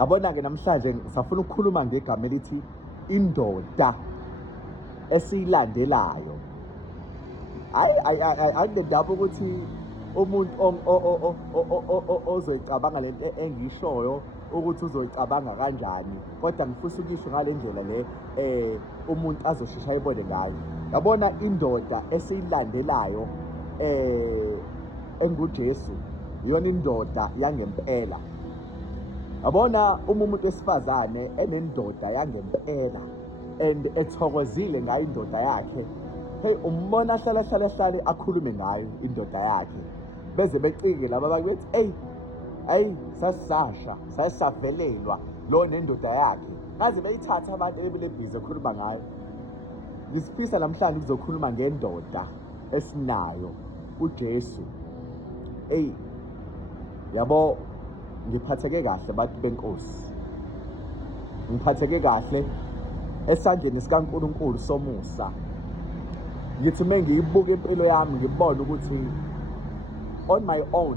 Yabona-ke namhlanje safuna ukukhuluma ngegama elithi indoda esiyilandelayo. Angindaba ukuthi umuntu ozoyicabanga lento engishoyo ukuthi uzoyicabanga kanjani, kodwa ngifisa ukisho ngale ndlela le umuntu azoshesha ayibone ngayo. Yabona indoda esiyilandelayo enguJesu iyona indoda yangempela. Yabona umuntu wesifazane enendoda yangempela and ethokozile ngayo indoda yakhe. Hey, umbona hlale akhulume ngayo indoda yakhe. Beze becike laba bakithi, hey, savelelwa lo nendoda yakhe. Ngaze beyithatha abantu ebelebhizi ekhuluma ngayo. Ngisifisa namhlanje ukuzokhuluma ngendoda esinayo, uJesu. Hey, yabo ngiphatheke kahle bantu benkosi. Ngiphatheke kahle esandleni sikaNkulunkulu somusa. Ngithi mengiyibuka impilo yami ngibona ukuthi on my own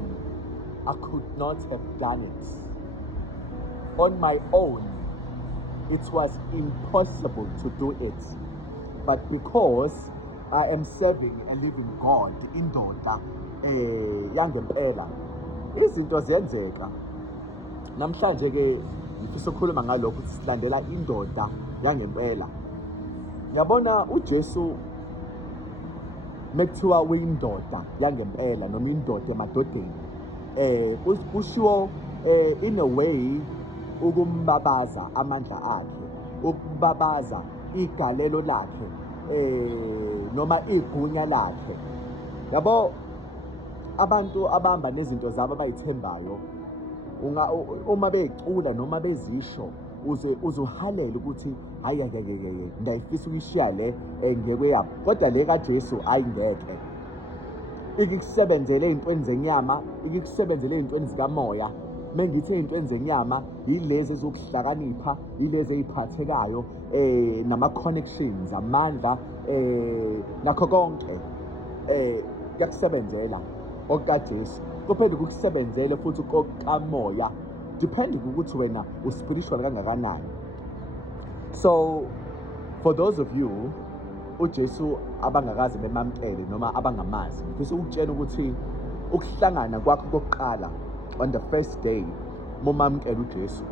I could not have done it. On my own it was impossible to do it. But because I am serving a living God, indoda yangempela, izinto ziyenzeka. Namhlanje ke ngifisa ukukhuluma ngalokho ukuthi silandela indoda yangempela. Yabona uJesu mekuthiwa uyindoda yangempela noma indoda emadodeni, kushiwo in a way ukumbabaza amandla akhe, ukubabaza igalelo lakhe, noma igunya lakhe. Yabo abantu abahamba nezinto zabo abayithembayo, uma beyicula noma bezisho uzuhalela ukuthi hayi ngiyayifisa ukuyishiya le ngeke yabo, kodwa le kaJesu ayingeke. Ikusebenzele izintweni zenyama, ikusebenzele izintweni zikamoya. Mengithi izintweni zenyama yilezi ezokuhlakanipha, yilezi eziphathekayo, nama connections, amandla, nakho konke kuyakusebenzela okaJesu. Kuphinde kukusebenzele futhi kokamoya, depending ukuthi wena uspiritual kangakanani. So for those of you uJesu abangakazi bemamkele noma abangamazi, ngifisa ukutshela ukuthi ukuhlangana kwakho kokuqala on the first day momamkela uJesu,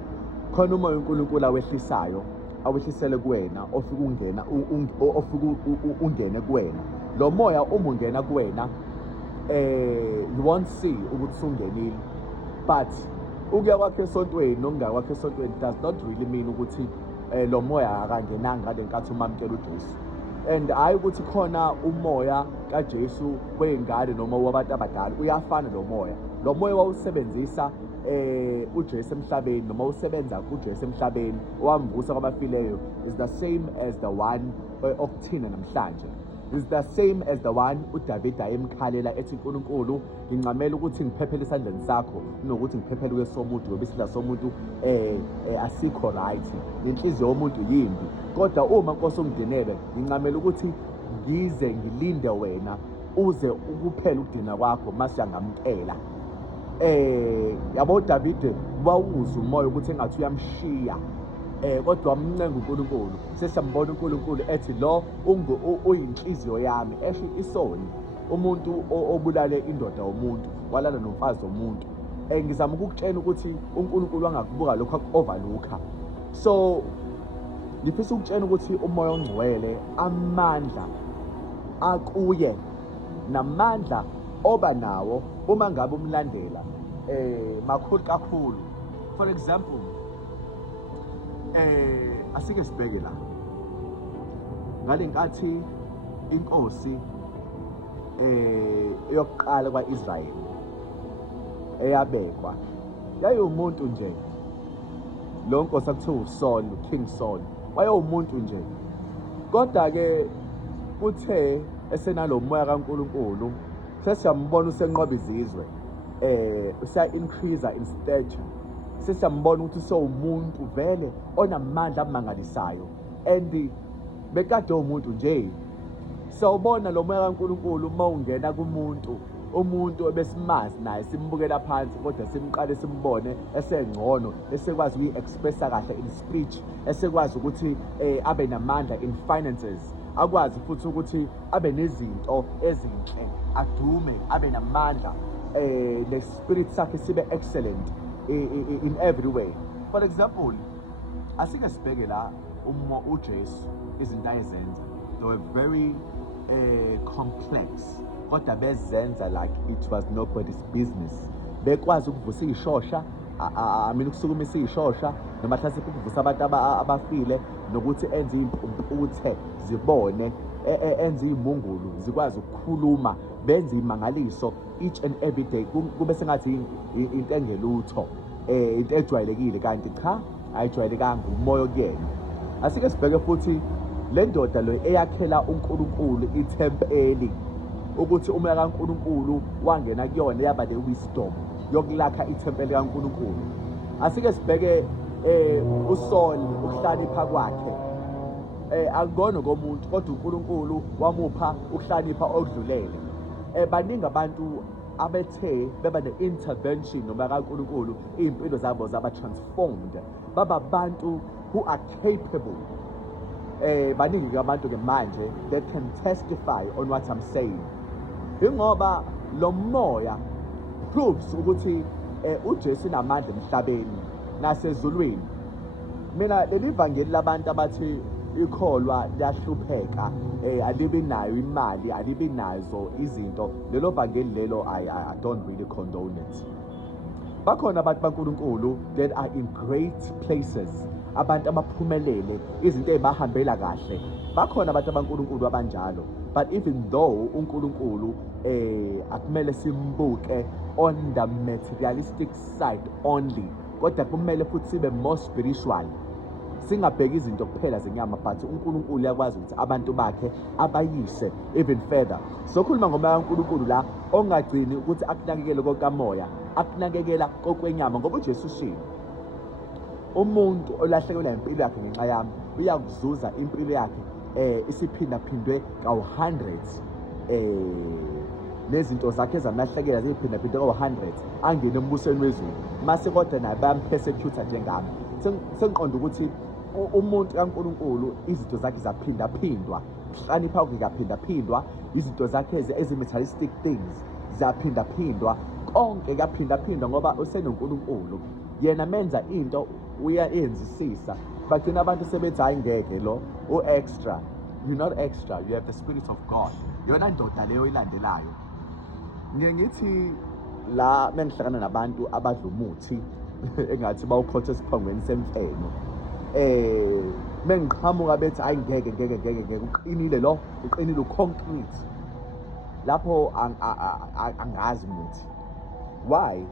khona umoya uNkulunkulu awehlisayo, awehlisele kuwena, ofika ungene kuwena. Lo moya uma ungena kuwena, you won't see ukuthi sungenile, but ukuya kwakhe esontweni nokungaya kwakhe esontweni does not really mean ukuthi lo moya akangenanga ngale nkathi umamkela uJesu. And hayi ukuthi khona umoya kaJesu wengane noma wabantu abadala, uyafana lo moya. Lo moya wawusebenzisa uJesu emhlabeni noma usebenza kuJesu emhlabeni owamvusa kwabafileyo is the same as the one okuthina namhlanje. Is the same as the one uDavid ayemkhalela ethi uNkulunkulu ngincamela ukuthi ngiphephele esandleni sakho kunokuthi ngiphephele kwesomuntu, ngoba isandla somuntu asikho right, inhliziyo yomuntu yimbi. Kodwa uma Nkosi ungingenele, ngincamela ukuthi ngize ngilinde wena uze ukuphela ukudina kwakho mase uyangamkela. Yabo uDavid wawuza umoya ukuthi engathi uyamshiya, kodwa wamncenga uNkulunkulu. Sesiyambona uNkulunkulu ethi lo uyinhliziyo yami, esho isoni umuntu obulale indoda yomuntu, walala nomfazi womuntu. Ngizama ukukutshela ukuthi uNkulunkulu angakubuka lokho aku-overlooka. So ngifisa ukutshela ukuthi umoya ongcwele amandla akuye, namandla oba nawo uma ngabe umlandela makhulu kakhulu. For example, asike sibheke la ngale nkathi inkosi eyokuqala kwaIsrayeli eyabekwa yayiwumuntu nje, lo nkosi akuthiwa uSaul, King Saul, wayewumuntu nje. Kodwa ke uthe esenalo moya kaNkulunkulu, sesiyambona usenqoba izizwe, usa increase in stature, sesiyambona ukuthi sowumuntu vele onamandla amangalisayo. And bekade umuntu nje, sawubona lo moya kaNkulunkulu uma ungena kumuntu umuntu ebesimazi naye simbukela phansi kodwa simqale simbone esengcono, esekwazi ukuyi-expressa kahle in speech, esekwazi ukuthi abe namandla in finances, akwazi futhi ukuthi abe nezinto ezinhle, adume, abe namandla, ne-spirit sakhe sibe excellent in every way. For example, asike sibheke la uJesu, izinto ayezenza, they were very complex, kodwa bezenza like it was nobody's business. Bekwazi ukuvusa iy'shosha, ukusukumisa iy'shosha, noma mhlawumbe ukuvusa abantu abafile, nokuthi enze iy'mpumputhe zibone, enze iy'mungulu zikwazi ukukhuluma, benze imangaliso each and every day. Kube sengathi into engelutho, into ejwayelekile, kanti cha ayijwayelekanga, umoya kuyena. Asike sibheke futhi le ndoda lo eyakhela uNkulunkulu ithempeli, ukuthi umoya kaNkulunkulu wangena kuyona, yaba ne-wisdom yokulakha ithempeli kaNkulunkulu. Asike sibheke uSaul, ukuhlanipha kwakhe, akukona komuntu kodwa uNkulunkulu wamupha ukuhlanipha okudlulele. Baningi abantu abethe beba ne-intervention noma kaNkulunkulu, iy'mpilo zabo zaba transformed, baba abantu who are capable. Baningi abantu-ke manje that can testify on what I'm saying. Ingoba lo moya proves ukuthi uJesu unamandla emhlabeni nasezulwini. Mina leli vangeli labantu abathi ikholwa liyahlupheka, alibi nayo imali, alibi nazo izinto, lelo vangeli lelo I don't really condone it. Bakhona abantu baNkulunkulu that are in great places, abantu abaphumelele, izinto ezibahambela kahle. Bakhona abantu baNkulunkulu abanjalo, but even though uNkulunkulu akumele simbuke on the materialistic side only, kodwa kumele futhi sibe more spiritual, singabheki izinto kuphela zenyama, but uNkulunkulu uyakwazi ukuthi abantu bakhe abayise even further. So khuluma ngomoya kaNkulunkulu la ongagcini ukuthi akunakekele kokamoya, akunakekela kokwenyama, ngoba uJesu ushilo umuntu olahlekelwa impilo yakhe ngenxa yami uyakuzuza impilo yakhe isiphindaphindwe kawu-100, nezinto zakhe ezamlahlekela ziphindaphindwe kawu-100, angene embusweni wezulu. Mase kodwa naye bayampersecute njengami. Sengiqonda ukuthi umuntu kaNkulunkulu izinto zakhe zaphindaphindwa, ukuhlanipha kwakhe kaphindaphindwa, izinto zakhe ezi-materialistic things zaphindaphindwa, konke kaphindaphindwa ngoba usenoNkulunkulu. Yena menza into uyayenzisisa, bagcina abantu sebethi hayi ngeke lo u-extra. You're not extra, you have the Spirit of God. Yona ndoda leyo ilandelayo. Ngithi la mengihlangana nabantu abadla umuthi engathi bawukhotha esiphongweni semfeno, mengiqhamuka bethi hayi ngeke uqinile lo, uqinile uconcrete, lapho angazi muthi why.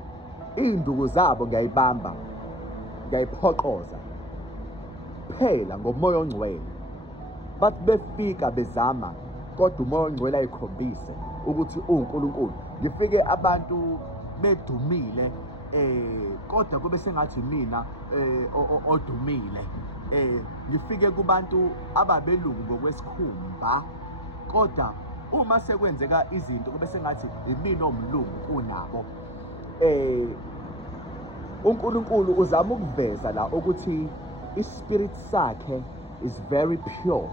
Iy'nduku zabo ngiyayibamba, ngiyayiphoqoza phela ngomoya ongcwele, bathi befika bezama kodwa umoya ongcwele ayikhombise ukuthi uNkulunkulu. Ngifike abantu bedumile, kodwa kube sengathi mina odumile. Ngifike kubantu ababelungu ngokwesikhumba, kodwa uma sekwenzeka izinto kube sengathi imina omlungu kunabo. uNkulunkulu uzama ukuveza la ukuthi ispirit sakhe is very pure,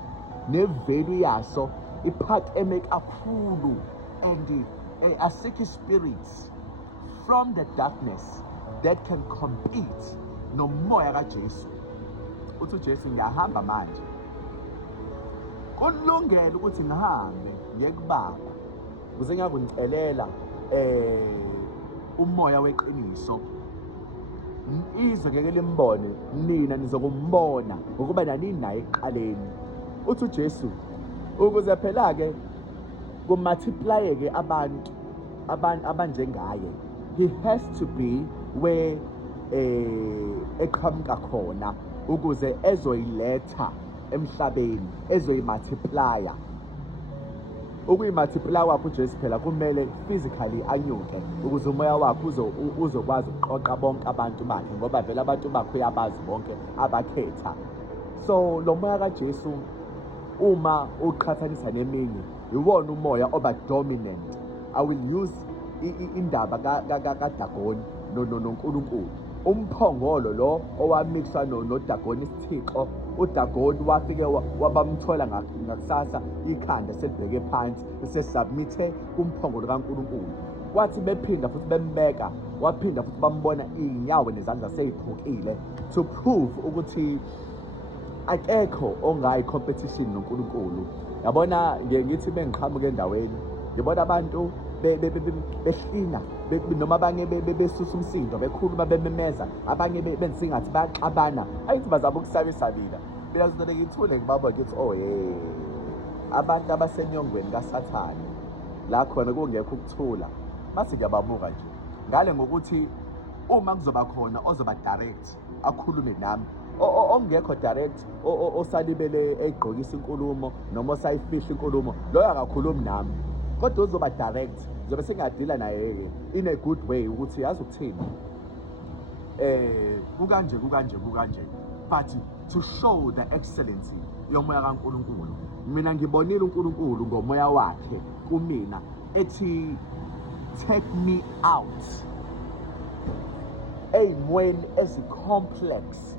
nevalue yaso iphakeme kakhulu, and asikho spirits from the darkness that can compete nomoya kaJesu. Uthi uJesu ngiyahamba manje, kulungele ukuthi ngihambe ngiye kuBaba ukuze ngiyakuncelela umoya weqiniso, izwe ngeke limbone, nina nizokumbona ngokuba nanini naye ekuqaleni. Uthi uJesu ukuze phela ke kumultiply-ke abantu abanjengaye, he has to be where eqhamuka khona ukuze ezoyiletha emhlabeni, ezoyimultiplya. Ukuyimultiply wakho uJesu phela kumele physically anyuke ukuze umoya wakho uzokwazi ukuqoqa bonke abantu bakhe, ngoba vele abantu bakhe uyabazi bonke abakhetha. So lo moya kaJesu uma uqhathanisa neminye, iwona umoya oba dominant. I will use indaba kaDagoni noNkulunkulu. Umphongolo lo owamixwa noDagoni isithixo, uDagoni wafike wabamthola ngakusasa ikhanda selibheke phansi sesubmithe kumphongolo kaNkulunkulu. Kwathi bephinda futhi bembeka, waphinda futhi bambona iy'nyawo nezandla sey'phukile, to prove ukuthi akekho ongayi competition noNkulunkulu. Yabona ngithi bengiqhamuka endaweni, ngibona abantu behlina noma abanye besusa umsindo, bekhuluma bememeza, abanye benza ingathi bayaxabana. Ayithi bazama ukusabisabila. Mina ngizobe ngithule ngibaba ngithi abantu abasenyongweni kaSathane la khona kungekho ukuthula. Mase ngiyababuka nje ngale ngokuthi uma kuzoba khona ozoba direct akhulume nami, ongekho direct osalibele egqokisa inkulumo noma osayifihla inkulumo, loyo akakhulumi nami. Kodwa uzoba direct, zobe sengadila naye in a good way ukuthi yazi ukuthini, kukanje. But to show the excellency yomoya kaNkulunkulu, mina ngibonile uNkulunkulu ngomoya wakhe kumina ethi take me out ey'mweni ezi-complex,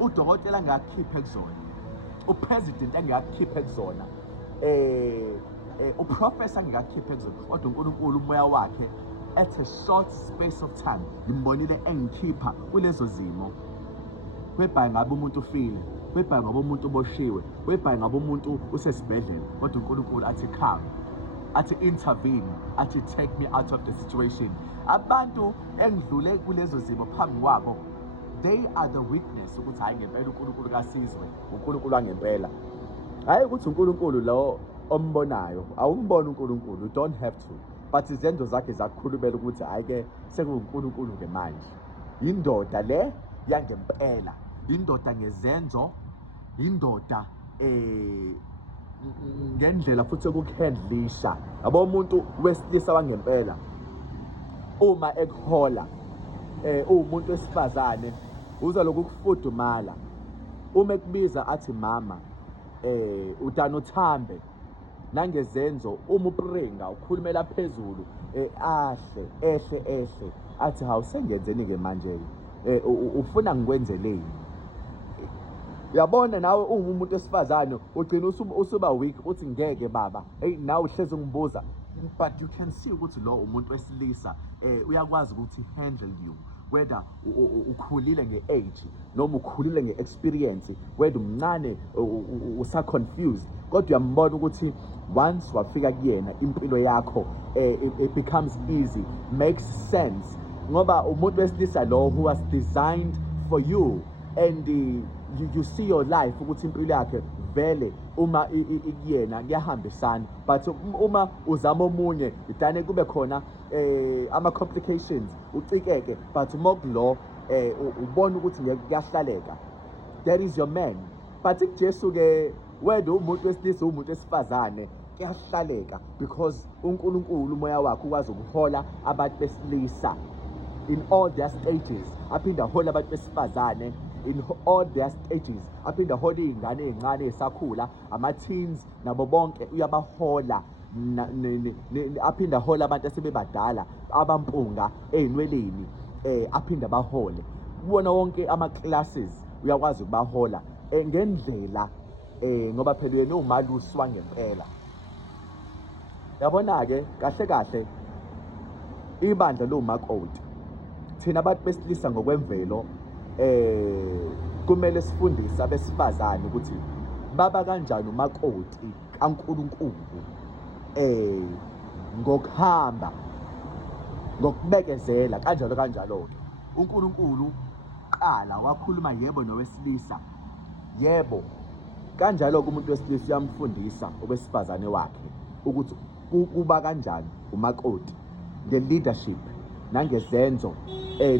udokotela angakhiphe kuzona, upresident angakhiphe kuzona, uprofessor ngikakhiphe kuzona, kodwa uNkulunkulu umoya wakhe at a short space of time ngimbonile engikhipha kulezo zimo. Webhayi ngabe umuntu ufile, webhayi ngabe umuntu uboshiwe, webhayi ngabe umuntu usesibhedlela, kodwa uNkulunkulu athi come, athi intervene, athi take me out of the situation. Abantu engidlule kulezo zimo phambi kwabo, they are the witness ukuthi hayi ngempela uNkulunkulu kaSizwe uNkulunkulu wangempela. Hayi ukuthi uNkulunkulu lo ombonayo, awumbona uNkulunkulu, you don't have to, but izenzo zakhe zakukhulumela ukuthi hayi ke sekuNkulunkulu ke manje. Indoda le yangempela, indoda ngezenzo, indoda ngendlela futhi ukukhandlisha. Yabo umuntu wesilisa wangempela uma ekuhola, umuntu wesifazane uza lokufudumala. Uma ekubiza athi mama, udanothambe nangezenzo, uma upringa ukhulumela phezulu, ehle athi hawu sengenzeni ke manje, ufuna ngikwenzeleni. Yabona nawe umuntu wesifazane ugcina usuba weak uthi ngeke baba, nawe uhlezi ungibuza, but you can see ukuthi lo umuntu wesilisa uyakwazi ukuthi handle you, whether ukhulile nge-age noma ukhulile nge-experience, whether umncane usa-confused, kodwa uyambona ukuthi once wafika kuyena impilo yakho it becomes easy, makes sense, ngoba umuntu wesilisa lo who was designed for you, and you see your life ukuthi impilo yakhe vele uma ikuyena kuyahambisana. But uma uzama omunye idane kube khona ama-complications, ucikeke, but uma kulo ubona ukuthi ngeke kuyahlaleka, that is your man. But kuJesu-ke whether umuntu wesilisa umuntu wesifazane kuyahlaleka, because uNkulunkulu umoya wakhe ukwazi ukuhola abantu besilisa in all their stages, aphinda ahola abantu besifazane in all their stages, aphinda ahola iy'ngane ey'ncane ey'sakhula, ama-teens nabo bonke uyabahola, aphinda ahola abantu asebebadala, abampunga ey'nweleni, aphinda bahole. Kubona wonke ama-classes uyakwazi ukubahola ngendlela, ngoba phela yena umalusi wangempela. Yabona-ke kahle kahle ibandla lowumakoti, thina abantu besilisa ngokwemvelo kumele sifundise abesifazane ukuthi baba kanjani umakoti kaNkulunkulu, ngokuhamba, ngokubekezela, kanjalo-ke. uNkulunkulu qala wakhuluma yebo nowesilisa, yebo, kanjalo-ke umuntu wesilisa uyamfundisa owesifazane wakhe ukuthi kuba kanjani umakoti, nge-leadership nangezenzo,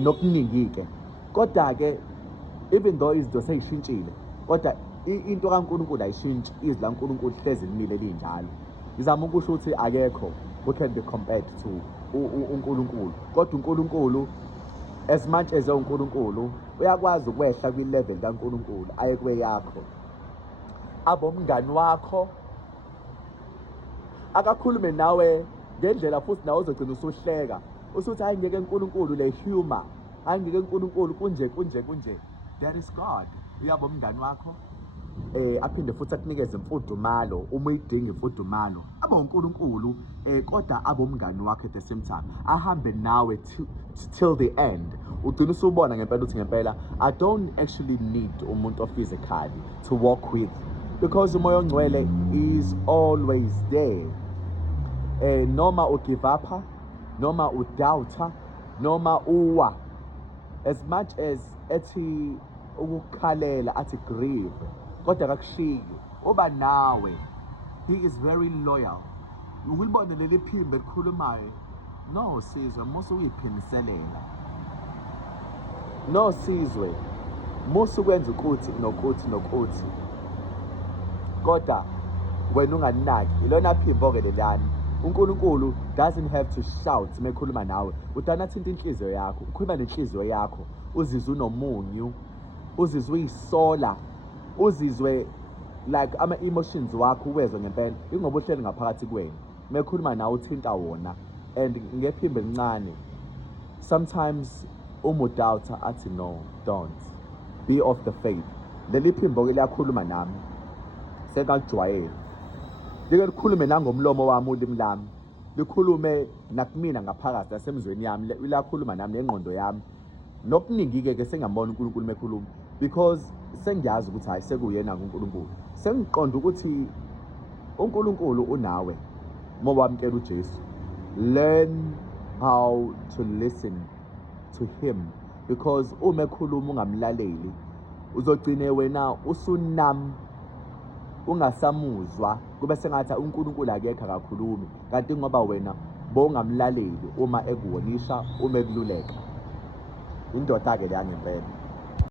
nokuningi-ke. Kodwa-ke even though izinto sey'shintshile, kodwa into kaNkulunkulu ayishintshi, izwi laNkulunkulu hlezi limile linjalo. Ngizama ukusho ukuthi akekho who can be compared to uNkulunkulu, kodwa uNkulunkulu as much as uNkulunkulu uyakwazi ukwehla kwi-level kaNkulunkulu aye kweyakho, abomngani wakho, akakhulume nawe ngendlela futhi nawe uzogcina usuhleka usuthi hayi ngeke uNkulunkulu le humor, hayi ngeke uNkulunkulu kunje. That is God. Uyabo umngani wakho aphinde futhi akunikeze imfudumalo uma uyidinga imfudumalo aba uNkulunkulu kodwa aba umngani wakho at the same time ahambe nawe till the end. Ugcina usubona ngempela uthi ngempela I don't actually need umuntu physically to walk with, because umoya ongcwele is always there. Noma u give up, noma u doubt, noma uwa, as much as ethi ukukhalela athi grieve kodwa akakushiyi oba nawe. He is very loyal. Ukulibona leli phimbo elikhulumayo, no sizwe musu uyiphiniselela, no sizwe musu kwenza ukuthi nokuthi kodwa wena unganaki. Ilona phimbo ke lelani. uNkulunkulu doesn't have to shout mekhuluma nawe. Udana thinta inhliziyo yakho, ukhuluma nenhliziyo yakho, uzizwe unomunyu, uzizwe uyisola, uzizwe like ama-emotions wakho uwezwe ngempela ingoba uhleli ngaphakathi kwena. Mekhuluma nawe uthinta wona. And ngephimbo elincane sometimes umudoubt athi no, don't be of the faith. Leli phimbo ke liyakhuluma nami sekakujwayele, like likhulume nangomlomo wami ulimi lami, likhulume nakumina ngaphakathi nasemzweni yami, liyakhuluma nami nengqondo yami. Nokuningi ke sengiyambona uNkulunkulu mekhuluma, because sengiyazi ukuthi hayi sekuyena uNkulunkulu. Sengiqonda ukuthi uNkulunkulu unawe uma wamkela uJesu. Learn how to listen to him, because uma ekhuluma ungamlaleli uzogcine wena usunam ungasamuzwa, kube sengathi uNkulunkulu akekho akakhulumi, kanti ngoba wena bongamlaleli uma ekuwonisha, uma ekululeka. Indoda ke le yangempela.